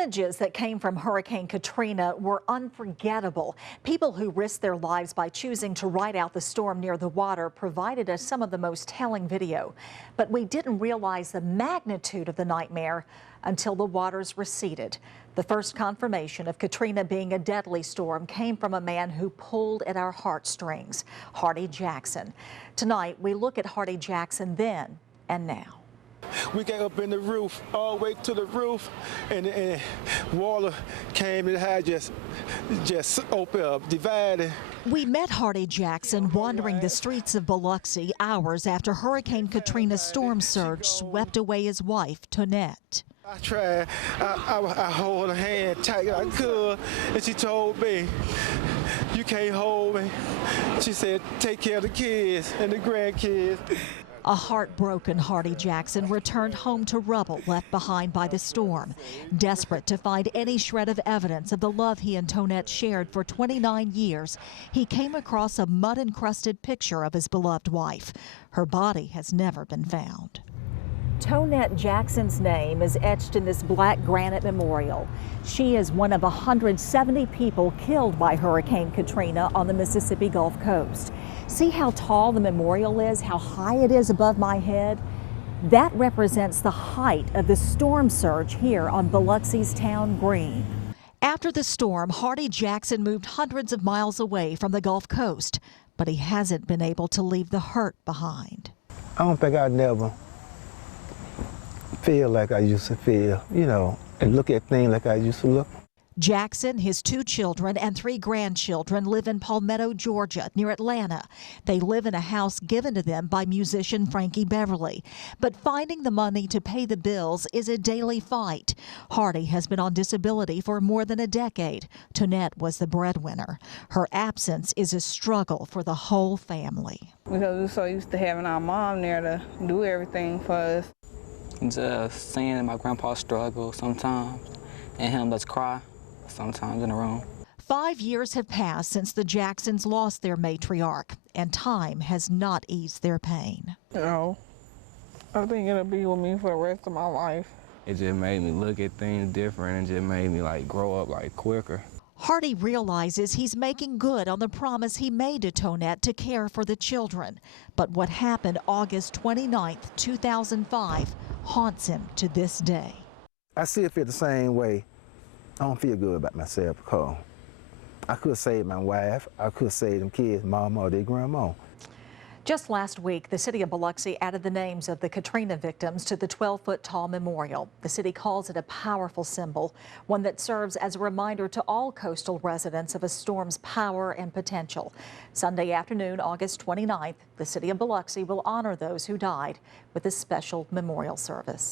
images that came from Hurricane Katrina were unforgettable. People who risked their lives by choosing to ride out the storm near the water provided us some of the most telling video. But we didn't realize the magnitude of the nightmare until the waters receded. The first confirmation of Katrina being a deadly storm came from a man who pulled at our heartstrings, Hardy Jackson. Tonight, we look at Hardy Jackson then and now. We got up in the roof, all the way to the roof, and water came and had just opened up, divided. We met Hardy Jackson wandering the streets of Biloxi hours after Hurricane Katrina's storm surge swept away his wife, Tonette. I tried, I hold her hand tight as I could, and she told me, "You can't hold me." She said, "Take care of the kids and the grandkids." A heartbroken Hardy Jackson returned home to rubble left behind by the storm. Desperate to find any shred of evidence of the love he and Tonette shared for 29 years, he came across a mud-encrusted picture of his beloved wife. Her body has never been found. Tonette Jackson's name is etched in this black granite memorial. She is one of 170 people killed by Hurricane Katrina on the Mississippi Gulf Coast. See how tall the memorial is, how high it is above my head? That represents the height of the storm surge here on Biloxi's town green. After the storm, Hardy Jackson moved hundreds of miles away from the Gulf Coast, but he hasn't been able to leave the hurt behind. I don't think I'd never feel like I used to feel, and look at things like I used to look. Jackson, his 2 children and 3 grandchildren live in Palmetto, Georgia, near Atlanta. They live in a house given to them by musician Frankie Beverly. But finding the money to pay the bills is a daily fight. Hardy has been on disability for more than a decade. Tonette was the breadwinner. Her absence is a struggle for the whole family. Because we're so used to having our mom there to do everything for us. Just seeing my grandpa struggle sometimes and him just cry sometimes in the room. 5 years have passed since the Jacksons lost their matriarch, and time has not eased their pain. No, I think it'll be with me for the rest of my life. It just made me look at things different and just made me grow up quicker. Hardy realizes he's making good on the promise he made to Tonette to care for the children. But what happened August 29, 2005 haunts him to this day. I still feel the same way. I don't feel good about myself because I could save my wife, I could save them kids, mama or their grandma. Just last week, the city of Biloxi added the names of the Katrina victims to the 12-foot tall memorial. The city calls it a powerful symbol, one that serves as a reminder to all coastal residents of a storm's power and potential. Sunday afternoon, August 29th, the city of Biloxi will honor those who died with a special memorial service.